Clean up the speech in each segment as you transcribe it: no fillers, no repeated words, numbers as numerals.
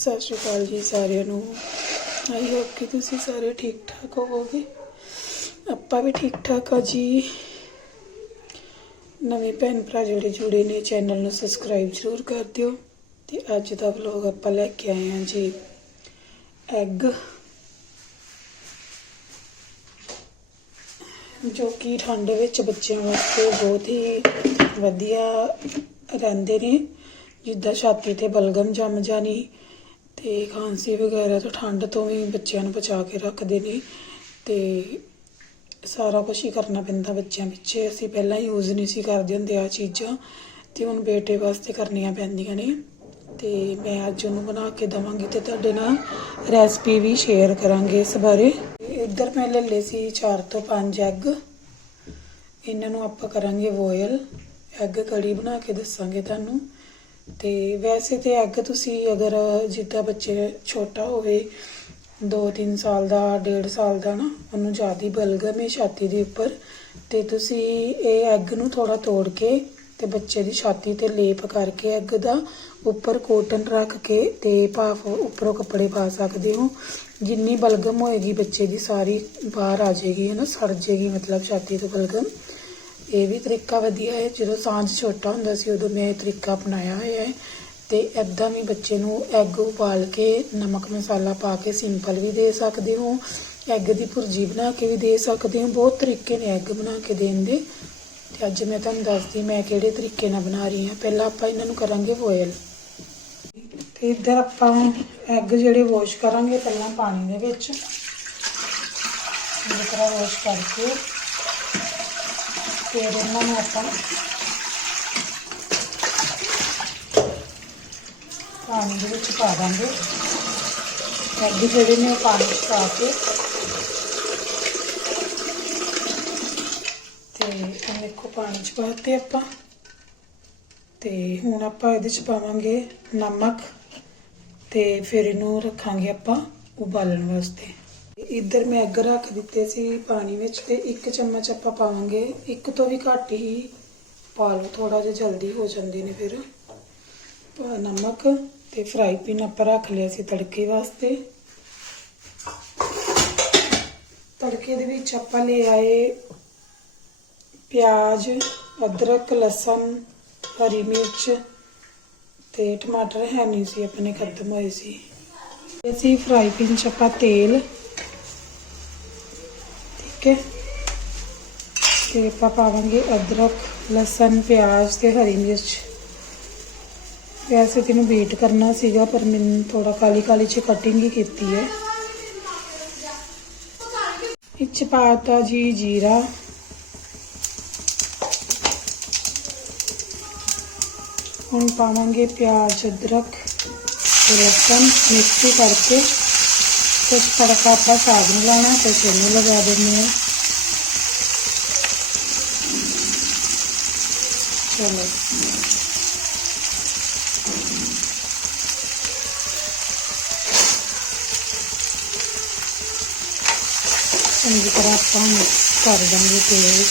ਸਤਿ ਸ਼੍ਰੀ ਅਕਾਲ ਜੀ ਸਾਰਿਆਂ ਨੂੰ। ਆਈ ਹੋਪ ਕਿ ਤੁਸੀਂ ਸਾਰੇ ਠੀਕ ਠਾਕ ਹੋਵੋਗੇ। ਆਪਾਂ ਵੀ ਠੀਕ ਠਾਕ ਆ ਜੀ। ਨਵੇਂ ਭੈਣ ਭਰਾ ਜਿਹੜੇ ਜੁੜੇ ਨੇ ਚੈਨਲ ਨੂੰ ਸਬਸਕ੍ਰਾਈਬ ਜ਼ਰੂਰ ਕਰ ਦਿਓ। ਤੇ ਅੱਜ ਦਾ ਵਲੋਗ ਆਪਾਂ ਲੈ ਕੇ ਆਏ ਹਾਂ ਜੀ ਐਗ, ਜੋ ਕਿ ਠੰਡ ਵਿੱਚ ਬੱਚਿਆਂ ਵਾਸਤੇ ਬਹੁਤ ਹੀ ਵਧੀਆ ਰਹਿੰਦੇ ਨੇ। ਜਿੱਦਾਂ ਛਾਤੀ ਤੇ ਬਲਗਮ ਜੰਮ ਜਾਣੀ ਤੇ ਖਾਂਸੀ ਵਗੈਰਾ ਤੋਂ ਠੰਡ ਤੋਂ ਵੀ ਬੱਚਿਆਂ ਨੂੰ ਬਚਾ ਕੇ ਰੱਖਦੇ ਨੇ। ਤੇ ਸਾਰਾ ਕੁਝ ਹੀ ਕਰਨਾ ਪੈਂਦਾ ਬੱਚਿਆਂ ਪਿੱਛੇ। ਅਸੀਂ ਪਹਿਲਾਂ ਯੂਜ਼ ਨਹੀਂ ਸੀ ਕਰਦੇ ਹੁੰਦੇ ਆ ਚੀਜ਼ਾਂ, ਤੇ ਹੁਣ ਬੇਟੇ ਵਾਸਤੇ ਕਰਨੀਆਂ ਪੈਂਦੀਆਂ ਨੇ। ਤੇ ਮੈਂ ਅੱਜ ਉਹਨੂੰ ਬਣਾ ਕੇ ਦੇਵਾਂਗੀ ਤੇ ਤੁਹਾਡੇ ਨਾਲ ਰੈਸਪੀ ਵੀ ਸ਼ੇਅਰ ਕਰਾਂਗੇ ਇਸ ਬਾਰੇ। ਇੱਧਰ ਮੈਂ ਲੈ ਲਏ ਸੀ 4 ਤੋਂ 5 ਐਗ। ਇਹਨਾਂ ਨੂੰ ਆਪਾਂ ਕਰਾਂਗੇ ਬੋਇਲ। ਐਗ ਕੜੀ ਬਣਾ ਕੇ ਦੱਸਾਂਗੇ ਤੁਹਾਨੂੰ। ਤੇ ਵੈਸੇ ਤੇ ਐਗ ਤੁਸੀਂ ਅਗਰ ਜਿੱਦਾਂ ਬੱਚੇ ਛੋਟਾ ਹੋਵੇ 2-3 ਸਾਲ ਦਾ 1.5 ਸਾਲ ਦਾ ਨਾ, ਉਹਨੂੰ ਜ਼ਿਆਦਾ ਬਲਗਮ ਹੈ ਛਾਤੀ ਦੇ ਉੱਪਰ, ਤੇ ਤੁਸੀਂ ਇਹ ਐਗ ਨੂੰ ਥੋੜਾ ਤੋੜ ਕੇ ਤੇ ਬੱਚੇ ਦੀ ਛਾਤੀ ਤੇ ਲੇਪ ਕਰਕੇ ਐਗ ਦਾ ਉੱਪਰ ਕੋਟਨ ਰੱਖ ਕੇ ਤੇ ਭਾਫ ਉੱਪਰੋਂ ਕੱਪੜੇ ਪਾ ਸਕਦੇ ਹੋ। ਜਿੰਨੀ ਬਲਗਮ ਹੋਏਗੀ ਬੱਚੇ ਦੀ ਸਾਰੀ ਬਾਹਰ ਆ ਜਾਏਗੀ, ਹੈ ਨਾ, ਸੜ ਜਾਏਗੀ ਮਤਲਬ ਛਾਤੀ ਤੋਂ ਬਲਗਮ। ਇਹ ਵੀ ਤਰੀਕਾ ਵਧੀਆ ਹੈ। ਜਦੋਂ ਸਾਂਝ ਛੋਟਾ ਹੁੰਦਾ ਸੀ ਉਦੋਂ ਮੈਂ ਇਹ ਤਰੀਕਾ ਅਪਣਾਇਆ ਹੋਇਆ ਹੈ। ਤੇ ਇੱਦਾਂ ਵੀ ਬੱਚੇ ਨੂੰ ਐਗ ਉਬਾਲ ਕੇ ਨਮਕ ਮਸਾਲਾ ਪਾ ਕੇ ਸਿੰਪਲ ਵੀ ਦੇ ਸਕਦੇ ਹੋ। ਐਗ ਦੀ ਭੁਰਜੀ ਬਣਾ ਕੇ ਵੀ ਦੇ ਸਕਦੇ ਹੋ। ਬਹੁਤ ਤਰੀਕੇ ਨੇ ਐਗ ਬਣਾ ਕੇ ਦੇਣ ਦੇ। ਤੇ ਅੱਜ ਮੈਂ ਤੁਹਾਨੂੰ ਦੱਸਦੀ ਮੈਂ ਕਿਹੜੇ ਤਰੀਕੇ ਨਾਲ ਬਣਾ ਰਹੀ ਹਾਂ। ਪਹਿਲਾਂ ਆਪਾਂ ਇਹਨਾਂ ਨੂੰ ਕਰਾਂਗੇ ਬੋਇਲ। ਤੇ ਇੱਧਰ ਆਪਾਂ ਐਗ ਜਿਹੜੇ ਵਾਸ਼ ਕਰਾਂਗੇ ਪਹਿਲਾਂ ਪਾਣੀ ਦੇ ਵਿੱਚ। ਇਸ ਤਰ੍ਹਾਂ ਵਾਸ਼ ਕਰਕੇ ਫਿਰ ਇਹਨਾਂ ਨੂੰ ਆਪਾਂ ਪਾਣੀ ਦੇ ਵਿੱਚ ਪਾ ਦਾਂਗੇ। ਐਗ ਜਿਹੜੇ ਨੇ ਪਾਣੀ 'ਚ ਪਾ ਕੇ ਤੇ ਇਹ ਦੇਖੋ ਪਾਣੀ 'ਚ ਪਾਤੇ ਆਪਾਂ। ਤੇ ਹੁਣ ਆਪਾਂ ਇਹਦੇ 'ਚ ਪਾਵਾਂਗੇ ਨਮਕ ਤੇ ਫਿਰ ਇਹਨੂੰ ਰੱਖਾਂਗੇ ਆਪਾਂ ਉਬਾਲਣ ਵਾਸਤੇ। ਇੱਧਰ ਮੈਂ ਐਗ ਰੱਖ ਦਿੱਤੇ ਸੀ ਪਾਣੀ ਵਿੱਚ ਤੇ 1 ਚਮਚ ਆਪਾਂ ਪਾਵਾਂਗੇ। 1 ਤੋਂ ਵੀ ਘੱਟ ਹੀ ਪਾ ਲਓ, ਥੋੜਾ ਜਿਹਾ ਜਲਦੀ ਹੋ ਜਾਂਦੇ ਨੇ ਫਿਰ। ਨਮਕ ਤੇ ਫਰਾਈ ਪੈਨ ਆਪਾਂ ਰੱਖ ਲਿਆ ਸੀ ਤੜਕੇ ਵਾਸਤੇ। ਤੜਕੇ ਦੇ ਵਿੱਚ ਆਪਾਂ ਲੈ ਆਏ ਪਿਆਜ਼, ਅਦਰਕ, ਲਸਣ, ਹਰੀ ਮਿਰਚ ਤੇ ਟਮਾਟਰ ਹੈ ਨਹੀਂ ਸੀ, ਆਪਣੇ ਖਤਮ ਹੋਏ ਸੀ। ਅਸੀਂ ਫਰਾਈ ਪੈਨ 'ਚ ਆਪਾਂ ਤੇਲ, ਠੀਕ ਹੈ, ਤੇ ਆਪਾਂ ਪਾਵਾਂਗੇ ਅਦਰਕ, ਲਸਣ, ਪਿਆਜ਼ ਤੇ ਹਰੀ ਮਿਰਚ। ਵੈਸੇ ਤੈਨੂੰ ਬੀਟ ਕਰਨਾ ਸੀਗਾ ਪਰ ਮੈਂ ਥੋੜਾ ਕਾਲੀ ਕਾਲੀ 'ਚ ਕਟਿੰਗ ਹੀ ਕੀਤੀ ਹੈ। ਇਹ 'ਚ ਪਾਤਾ ਜੀ ਜੀਰਾ, ਹੁਣ ਪਾਵਾਂਗੇ ਪਿਆਜ਼, ਅਦਰਕ ਤੇ ਲਸਣ ਮਿਕਸ ਕਰਕੇ ਕੁਝ ਤੜਕਾ ਆਪਾਂ ਸਾਗ ਨੂੰ ਲਾਉਣਾ ਤੇ ਇਹਨੂੰ ਲਗਾ ਦਿੰਦੇ ਹਾਂ। ਚਲੋ ਚੰਗੀ ਤਰ੍ਹਾਂ ਆਪਾਂ ਮਿਕਸ ਕਰ ਦਾਂਗੇ ਤੇਲ ਵਿੱਚ।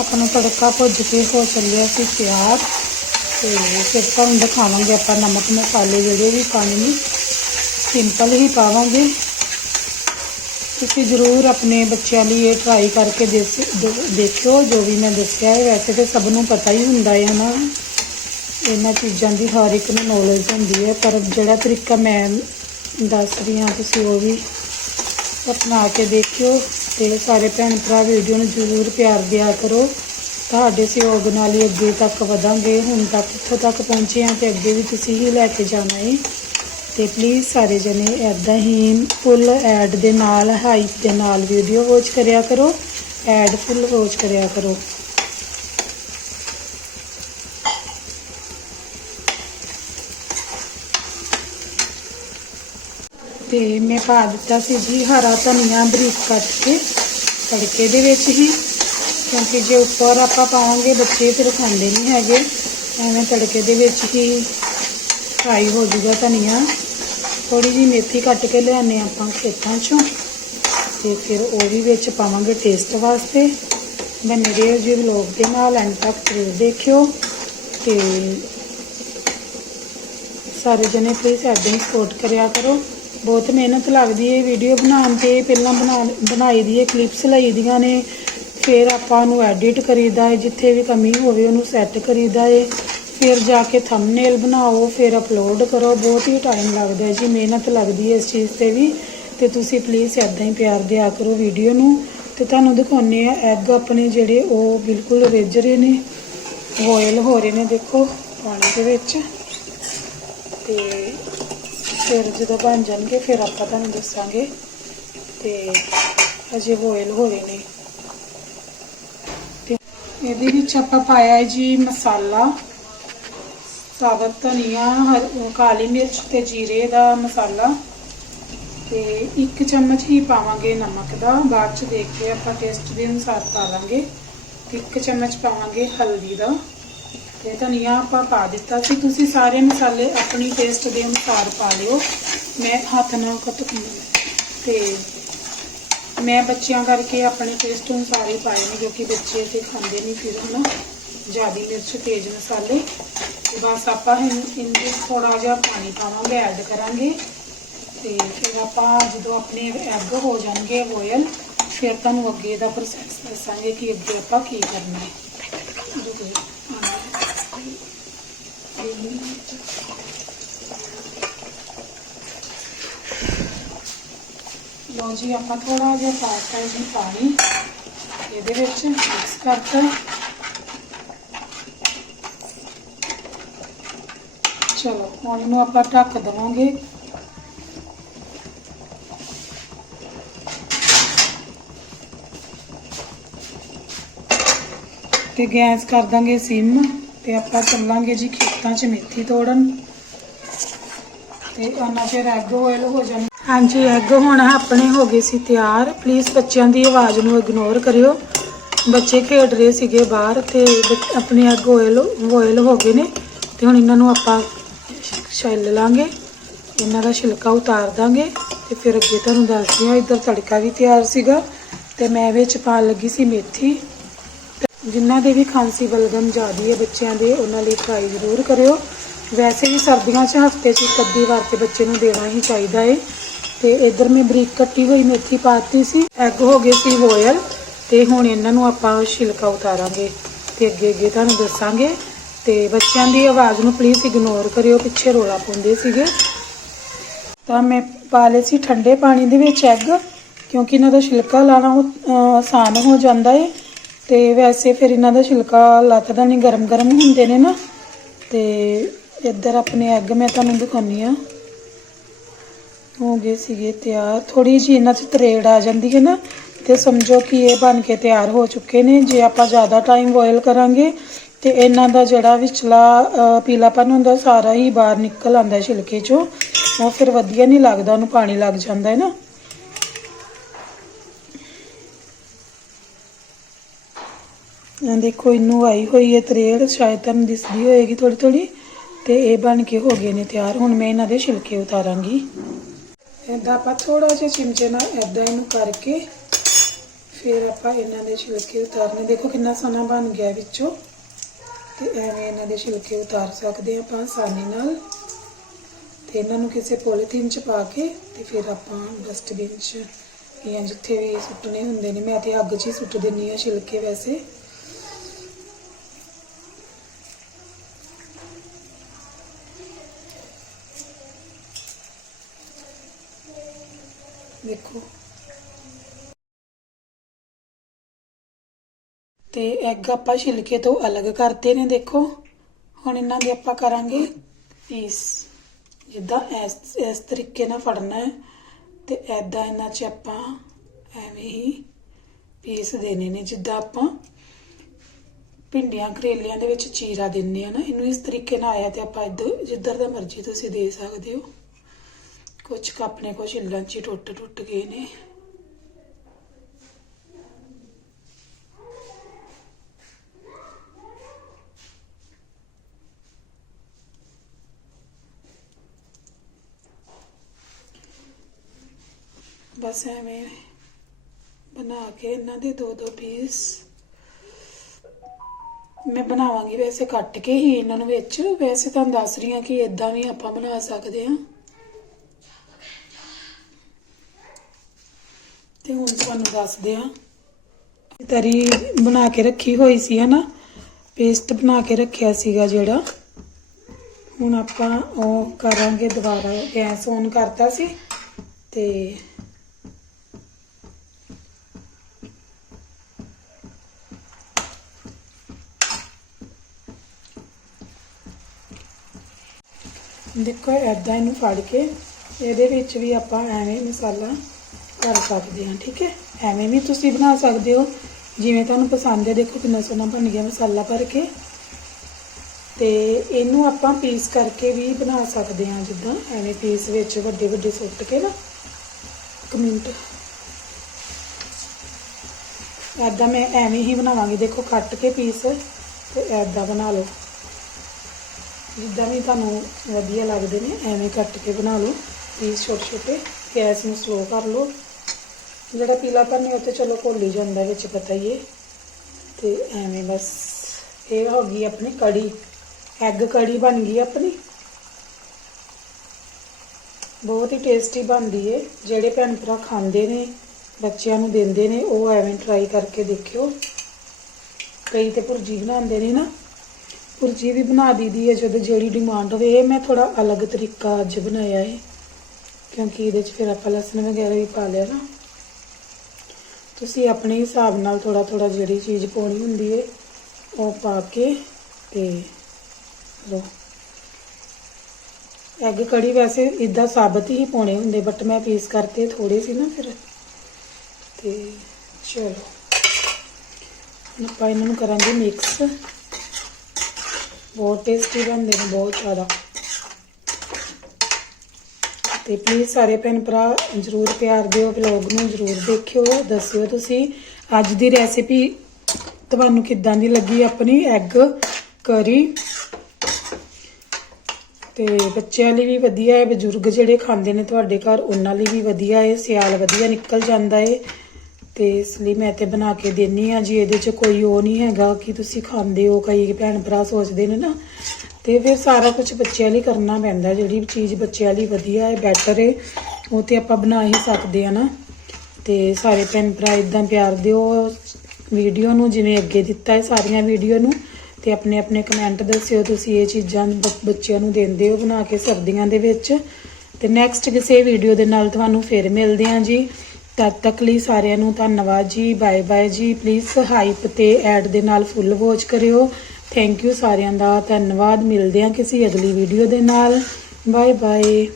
ਆਪਣਾ ਤੜਕਾ ਭੁੱਜ ਕੇ ਹੋ ਚੱਲਿਆ ਸੀ ਤਿਆਰ। ਤੇ ਫਿਰ ਤੁਹਾਨੂੰ ਦਿਖਾਵਾਂਗੇ ਆਪਾਂ ਨਮਕ ਮਸਾਲੇ ਜਿਹੜੇ ਵੀ ਪਾਣੇ ਨੇ ਸਿੰਪਲ ਹੀ ਪਾਵਾਂਗੇ। ਤੁਸੀਂ ਜ਼ਰੂਰ ਆਪਣੇ ਬੱਚਿਆਂ ਲਈ ਇਹ ਟਰਾਈ ਕਰਕੇ ਦੇਖਿਓ ਜੋ ਵੀ ਮੈਂ ਦੱਸਿਆ ਹੈ। ਵੈਸੇ ਤਾਂ ਸਭ ਨੂੰ ਪਤਾ ਹੀ ਹੁੰਦਾ ਹੈ ਨਾ, ਇਹਨਾਂ ਚੀਜ਼ਾਂ ਦੀ ਹਰ ਇੱਕ ਨੂੰ ਨੌਲੇਜ ਹੁੰਦੀ ਹੈ, ਪਰ ਜਿਹੜਾ ਤਰੀਕਾ ਮੈਂ ਦੱਸ ਰਹੀ ਹਾਂ ਤੁਸੀਂ ਉਹ ਵੀ ਅਪਣਾ ਕੇ ਦੇਖਿਓ। ਤੇ ਸਾਰੇ ਭੈਣ ਭਰਾ ਵੀਡੀਓ ਨੂੰ ਜ਼ਰੂਰ ਪਿਆਰ ਦਿਆ ਕਰੋ। ਤੁਹਾਡੇ ਸਹਿਯੋਗ ਨਾਲ ਹੀ ਅੱਗੇ ਤੱਕ ਵਧਾਂਗੇ। ਹੁਣ ਤੱਕ ਇੱਥੋਂ ਤੱਕ ਪਹੁੰਚੇ ਹਾਂ ਤੇ ਅੱਗੇ ਵੀ ਤੁਸੀਂ ਹੀ ਲੈ ਕੇ ਜਾਣਾ ਹੈ। ਤੇ ਪਲੀਜ਼ ਸਾਰੇ ਜਣੇ ਇੱਦਾਂ ਹੀ ਫੁੱਲ ਐਡ ਦੇ ਨਾਲ, ਹਾਈਪ ਦੇ ਨਾਲ ਵੀਡੀਓ ਵਾਚ ਕਰਿਆ ਕਰੋ। ਐਡ ਫੁੱਲ ਵਾਚ ਕਰਿਆ ਕਰੋ। ਤੇ ਮੈਂ ਪਾ ਦਿੱਤਾ ਸੀ ਜੀ ਹਰਾ ਧਨੀਆ ਬਰੀਕ ਕੱਟ ਕੇ ਤੜਕੇ ਦੇ ਵਿੱਚ ਹੀ, ਕਿਉਂਕਿ ਜੇ ਉੱਪਰ ਆਪਾਂ ਪਾਵਾਂਗੇ ਬੱਚੇ ਫਿਰ ਖਾਂਦੇ ਨਹੀਂ ਹੈਗੇ। ਐਵੇਂ ਤੜਕੇ ਦੇ ਵਿੱਚ ਹੀ ਫਰਾਈ ਹੋ ਜੂਗਾ ਧਨੀਆ। ਥੋੜੀ ਜਿਹੀ ਮੇਥੀ ਕੱਟ ਕੇ ਲਿਆਨੇ ਆਪਾਂ ਖੇਤਾਂ 'ਚੋਂ, ਤੇ ਫਿਰ ਉਹ ਵੀ ਵਿੱਚ ਪਾਵਾਂਗੇ ਟੇਸਟ ਵਾਸਤੇ। बने रहे जी व्लॉग के नाल, एंड तक जरूर देखियो। ते सारे जने प्लीज़ ऐदां ही सपोर्ट करिया करो। बहुत मेहनत लगती है वीडियो बनाने ते, पहला बनाई दी है क्लिप्स लई दियां ने, फिर आपां उहनूं एडिट करीदा है, जिथे भी कमी होवे उहनूं सैट करीदा है, फिर जाके थंबनेल बनाओ, फिर अपलोड करो। बहुत ही टाइम लगता है जी, मेहनत लगती है इस चीज़ से भी। तो तुसी प्लीज़ ऐदां ही प्यार दिया करो वीडियो नूं। ते तुहानूं दिखाउने आ एग अपने जिहड़े वो बिल्कुल रिज रहे ने, बॉयल हो रहे ने, देखो पानी दे विच। ते फिर जो बन जाएंगे फिर आप तुहानूं दसांगे। ते अजे बॉयल हो रहे हैं। ਇਹਦੇ ਵਿੱਚ ਆਪਾਂ ਪਾਇਆ ਹੈ ਜੀ ਮਸਾਲਾ, ਸਾਬਤ ਧਨੀਆ, ਕਾਲੀ ਮਿਰਚ ਤੇ ਜੀਰੇ ਦਾ ਮਸਾਲਾ, ਤੇ 1 ਚਮਚ ਹੀ ਪਾਵਾਂਗੇ ਨਮਕ ਦਾ। ਬਾਅਦ ਚ ਦੇਖ ਕੇ ਆਪਾਂ ਟੇਸਟ ਦੇ ਅਨੁਸਾਰ ਪਾ ਲਾਂਗੇ। 1 ਚਮਚ ਪਾਵਾਂਗੇ ਹਲਦੀ ਦਾ, ਤੇ ਧਨੀਆ ਆਪਾਂ ਪਾ ਦਿੱਤਾ ਸੀ। ਤੁਸੀਂ ਸਾਰੇ ਮਸਾਲੇ ਆਪਣੀ ਟੇਸਟ ਦੇ ਅਨੁਸਾਰ ਪਾ ਲਿਓ। ਮੈਂ ਹੱਥ ਨਾਲ ਤੇ मैं बच्चों करके अपने टेस्ट अनुसार ही पाए हैं, क्योंकि बच्चे तो खाते नहीं फिर है ना ज़्यादा मिर्च तेज मसाले। तो बस आप इनके थोड़ा जहा पानी पावे ऐड करांगे। तो फिर आप जो अपने एग हो जाएंगे बॉयल, फिर तुहानूं अगे दा प्रोसैस दसांगे कि अगे आप की करना है। लो जी, आप थोड़ा जहा पाता है जी पानी ये मिक्स करता। चलो हम इनू आप ढक देवांगे। ते गैस कर देंगे सिम, ते आप चलांगे जी खेतों च मेथी तोड़न। ते उन्ना चिर एग बॉयल हो जाए। हाँ जी, एग हुण अपने हो गए सी तैयार। प्लीज़ बच्चों की आवाज़ नूं इग्नोर करियो, बच्चे खेड रहे सीगे बाहर। ते अपने एग बॉयल हो गए ने। ते हुण इन्हां नूं आपां छिल लांगे, इन्हां दा छिलका उतार दांगे। ते फिर अगे तुहानूं दसदी हां। इधर तड़का भी तैयार सीगा, ते मैं विच पाण लगी सी मेथी। जिन्हां दे भी खांसी बलगम ज़्यादा है बच्चों के, उन्हां लई ट्राई जरूर करियो। वैसे भी सर्दियों च हफ्ते च 1 अद्धी बार तो बच्चे नूं देना ही चाहिए है। तो इधर मैं बरीक कट्टी हुई मेथी पाती सी। एग हो गए सी बॉयल, तो हुण इन्हां नूं आपां छिलका उतारांगे, तो अगे अगे तुहानूं दसांगे। तो बच्चों की आवाज़ नूं प्लीज़ इग्नोर करियो, पिछे रौला पाउंदे सीगे। तो मैं पा ले सी ठंडे पानी दे विच एग, क्योंकि इन्हां दा छिलका लाना आसान हो जाता है। तो वैसे फिर इन्हां दा छिलका लथदा नहीं, गर्म गर्म हुंदे ने ना। तो इधर अपने एग मैं तुहानूं दिखानी हाँ, हो गए सीगे तैयार। थोड़ी जी इन्हां च तरेड़ आ जाती है ना, तो समझो कि ये बन के तैयार हो चुके हैं। जे आप ज़्यादा टाइम बॉयल करांगे तो इन्हां दा जिहड़ा विचला पीलापन हुंदा सारा ही बाहर निकल आंदा छिलके चों, वो फिर वधिया नहीं लगदा, उहनूं पानी लग जाता है ना। देखो इनू आई हुई है तरेड़, शायद तुहानूं दिसदी होएगी थोड़ी थोड़ी। तो ये बन के हो गए ने तैयार। हुण मैं इन्हां दे छिलके उतारांगी। इदां आप थोड़ा जिहा चिमचे नाल इदां इनू करके फिर आप इन्हां दे छिलके उतारने। देखो कितना सोहना बन गया विचों। तो एवें इन्हां दे छिलके उतार सकते हैं आप आसानी नाल। तो इन्हां नूं किसी पॉलीथीन च पा के ते फिर आप डस्टबिन च या जिथे भी सुट्टने हुंदे ने, मैं तो अग च ही सुੱਟ दिंदी हां छिलके। वैसे देखो तो एग आप छिलके तो अलग करते ने। देखो हुण इन्हां दे आपां करांगे पीस, जिद्दां इस तरीके नाल फड़ना है। तो ऐदां इन्हां च आपां एवें ही पीस देने ने, जिद्दां आपां भिंडियां करेलियां दे विच चीरा दिंदे आ ना। इनू इस तरीके नाल आया तो आपां इधर जिधर दा मर्जी तुसीं दे सकदे हो। कुछ अपने को छिल्लन च टुट गए ने। बस एवें बना के इन्हां दे 2-2 पीस ਮੈਂ ਬਣਾਵਾਂਗੀ ਵੈਸੇ ਕੱਟ ਕੇ ਹੀ ਇਹਨਾਂ ਨੂੰ ਵਿੱਚ। ਵੈਸੇ ਤੁਹਾਨੂੰ ਦੱਸ ਰਹੀ ਹਾਂ ਕਿ ਇਦਾਂ ਵੀ ਆਪਾਂ ਬਣਾ ਸਕਦੇ ਹਾਂ। ਤੇ ਹੁਣ ਤੁਹਾਨੂੰ ਦੱਸਦੇ ਹਾਂ, ਤਰੀ ਬਣਾ ਕੇ ਰੱਖੀ ਹੋਈ ਸੀ ਹਨਾ, ਪੇਸਟ ਬਣਾ ਕੇ ਰੱਖਿਆ ਸੀਗਾ ਜਿਹੜਾ। ਹੁਣ ਆਪਾਂ ਉਹ ਕਰਾਂਗੇ ਦੁਬਾਰਾ। ਗੈਸ ਔਨ ਕਰਤਾ ਸੀ ਤੇ ਦੇਖੋ ਇੱਦਾਂ ਇਹਨੂੰ ਫੜ ਕੇ ਇਹਦੇ ਵਿੱਚ ਵੀ ਆਪਾਂ ਐਵੇਂ ਮਸਾਲਾ ਕਰ ਸਕਦੇ ਹਾਂ। ਠੀਕ ਹੈ, ਐਵੇਂ ਵੀ ਤੁਸੀਂ ਬਣਾ ਸਕਦੇ ਹੋ ਜਿਵੇਂ ਤੁਹਾਨੂੰ ਪਸੰਦ ਹੈ। ਦੇਖੋ ਕਿੰਨਾ ਸੋਹਣਾ ਬਣ ਗਿਆ ਮਸਾਲਾ ਭਰ ਕੇ। ਤੇ ਇਹਨੂੰ ਆਪਾਂ ਪੀਸ ਕਰਕੇ ਵੀ ਬਣਾ ਸਕਦੇ ਹਾਂ, ਜਿੱਦਾਂ ਐਵੇਂ ਪੀਸ ਵਿੱਚ ਵੱਡੇ ਵੱਡੇ ਸੁੱਟ ਕੇ ਨਾ। ਇੱਕ ਮਿੰਟ, ਇੱਦਾਂ ਮੈਂ ਐਵੇਂ ਹੀ ਬਣਾਵਾਂਗੀ। ਦੇਖੋ ਕੱਟ ਕੇ ਪੀਸ ਤੇ ਇੱਦਾਂ ਬਣਾ ਲਓ, ਜਿੱਦਾਂ ਵੀ ਤੁਹਾਨੂੰ ਵਧੀਆ ਲੱਗਦੇ ਨੇ ਐਵੇਂ ਕੱਟ ਕੇ ਬਣਾ ਲਓ ਪੀਸ ਛੋਟੇ ਛੋਟੇ। ਗੈਸ ਨੂੰ ਸਲੋ ਕਰ ਲਓ। ਜਿਹੜਾ ਪੀਲਾਪਨ ਹੈ ਉਹ ਤੇ ਚਲੋ ਘੁੱਲ ਹੀ ਜਾਂਦਾ ਵਿੱਚ, ਪਤਾ ਹੀ ਹੈ। ਤੇ ਐਵੇਂ ਬਸ ਇਹ ਹੋ ਗਈ ਆਪਣੀ ਕੜੀ, ਐਗ ਕੜੀ ਬਣ ਗਈ ਆਪਣੀ। ਬਹੁਤ ਹੀ ਟੇਸਟੀ ਬਣਦੀ ਹੈ। ਜਿਹੜੇ ਭੈਣ ਭਰਾ ਖਾਂਦੇ ਨੇ, ਬੱਚਿਆਂ ਨੂੰ ਦਿੰਦੇ ਨੇ, ਉਹ ਐਵੇਂ ਟਰਾਈ ਕਰਕੇ ਦੇਖਿਓ। ਕਈ ਤੇ ਭੁਰਜੀ ਬਣਾਉਂਦੇ ਨੇ ਨਾ, ਭੁਰਜੀ ਵੀ ਬਣਾ ਦਈਦੀ ਹੈ ਜਦੋਂ ਜਿਹੜੀ ਡਿਮਾਂਡ ਹੋਵੇ। ਇਹ ਮੈਂ ਥੋੜਾ ਅਲੱਗ ਤਰੀਕਾ ਅੱਜ ਬਣਾਇਆ ਹੈ, ਕਿਉਂਕਿ ਇਹਦੇ 'ਚ ਫਿਰ ਆਪਾਂ ਲਸਣ ਵਗੈਰਾ ਵੀ ਪਾ ਲਿਆ ਨਾ। ਤੁਸੀਂ ਆਪਣੇ ਹਿਸਾਬ ਨਾਲ ਥੋੜਾ ਥੋੜਾ ਜਿਹੜੀ ਚੀਜ਼ ਪਾਉਣੀ ਹੁੰਦੀ ਹੈ ਉਹ ਪਾ ਕੇ ਤੇ ਲੋ। ਐਗ ਕੜੀ ਵੈਸੇ ਇਦਾਂ ਸਾਬਤ ਹੀ ਪਾਉਣੇ ਹੁੰਦੇ, ਬਟ ਮੈਂ ਪੀਸ ਕਰਤੇ ਥੋੜੇ ਸੀ ਨਾ ਫਿਰ। ਤੇ ਚਲੋ ਆਪਾਂ ਇਹਨਾਂ ਨੂੰ ਕਰਾਂਗੇ ਮਿਕਸ। ਬਹੁਤ ਟੇਸਟੀ ਬਣਦੇ ਨੇ, ਬਹੁਤ ਜ਼ਿਆਦਾ। ਤੇ ਪਲੀਜ਼ ਸਾਰੇ ਭੈਣ ਭਰਾ ਜ਼ਰੂਰ ਪਿਆਰ ਦਿਓ, ਵਲੌਗ ਨੂੰ ਜ਼ਰੂਰ ਦੇਖਿਓ। ਦੱਸਿਓ ਤੁਸੀਂ ਅੱਜ ਦੀ ਰੈਸਿਪੀ ਤੁਹਾਨੂੰ ਕਿੱਦਾਂ ਦੀ ਲੱਗੀ ਆਪਣੀ ਐਗ ਕਰੀ। ਤੇ ਬੱਚਿਆਂ ਲਈ ਵੀ ਵਧੀਆ ਹੈ, ਬਜ਼ੁਰਗ ਜਿਹੜੇ ਖਾਂਦੇ ਨੇ ਤੁਹਾਡੇ ਘਰ ਉਹਨਾਂ ਲਈ ਵੀ ਵਧੀਆ ਹੈ। ਸਿਆਲ ਵਧੀਆ ਨਿਕਲ ਜਾਂਦਾ ਹੈ ਤੇ ਇਸ ਲਈ ਮੈਂ ਤੇ ਬਣਾ ਕੇ ਦਿੰਨੀ ਆ ਜੀ। ਇਹਦੇ 'ਚ ਕੋਈ ਉਹ ਨਹੀਂ ਹੈਗਾ ਕਿ ਤੁਸੀਂ ਖਾਂਦੇ ਹੋ, ਕਈ ਭੈਣ ਭਰਾ ਸੋਚਦੇ ਨੇ ਨਾ। ਤੇ ਫਿਰ ਸਾਰਾ ਕੁਝ ਬੱਚਿਆਂ ਲਈ ਕਰਨਾ ਪੈਂਦਾ। ਜਿਹੜੀ ਚੀਜ਼ ਬੱਚਿਆਂ ਲਈ ਵਧੀਆ ਹੈ, ਬੈਟਰ ਹੈ, ਉਹ ਤੇ ਆਪਾਂ ਬਣਾ ਹੀ ਸਕਦੇ ਆ ਨਾ। ਤੇ ਸਾਰੇ ਭੈਣ ਭਰਾ ਇਦਾਂ ਪਿਆਰ ਦਿਓ ਵੀਡੀਓ ਨੂੰ, ਜਿਵੇਂ ਅੱਗੇ ਦਿੱਤਾ ਹੈ ਸਾਰੀਆਂ ਵੀਡੀਓ ਨੂੰ। ਤੇ ਆਪਣੇ ਆਪਣੇ ਕਮੈਂਟ ਦੱਸਿਓ ਤੁਸੀਂ ਇਹ ਚੀਜ਼ਾਂ ਬੱਚਿਆਂ ਨੂੰ ਦਿੰਦੇ ਹੋ ਬਣਾ ਕੇ ਸਰਦੀਆਂ ਦੇ ਵਿੱਚ। ਤੇ ਨੈਕਸਟ ਕਿਸੇ ਵੀਡੀਓ ਦੇ ਨਾਲ ਤੁਹਾਨੂੰ ਫਿਰ ਮਿਲਦੇ ਹਾਂ ਜੀ। ਤਦ ਤੱਕ ਲਈ ਸਾਰਿਆਂ ਨੂੰ ਧੰਨਵਾਦ ਜੀ। ਬਾਏ ਬਾਏ ਜੀ। ਪਲੀਜ਼ ਹਾਈਪ ਤੇ ਐਡ ਦੇ ਨਾਲ ਫੁੱਲ ਵਾਚ ਕਰਿਓ। ਥੈਂਕ ਯੂ ਸਾਰਿਆਂ ਦਾ, ਧੰਨਵਾਦ। ਮਿਲਦੇ ਹਾਂ ਕਿਸੇ ਅਗਲੀ ਵੀਡੀਓ ਦੇ ਨਾਲ। Bye bye.